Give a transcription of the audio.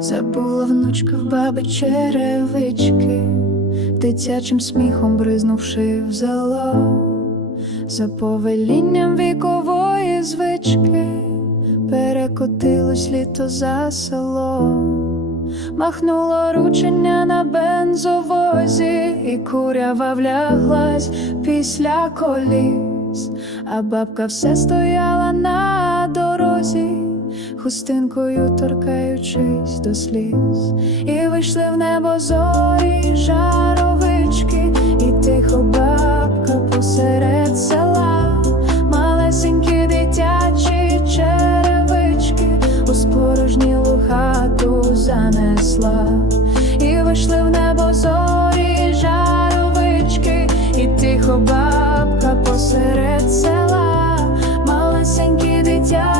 Забула внучка в баби черевички, дитячим сміхом бризнувши в зало, за повелінням вікової звички, перекотилось літо за село, махнуло ручення на бензовозі, і курява вляглась після коліс, а бабка все стояла на хустинкою торкаючись до сліз, і вийшли в небо зорі жаровички, і тихо бабка посеред села, малесенькі дитячі черевички, у спорожнілу хату занесла, і вийшли в небо зорі жаровички, і тихо бабка посеред села, малесенькі дитячі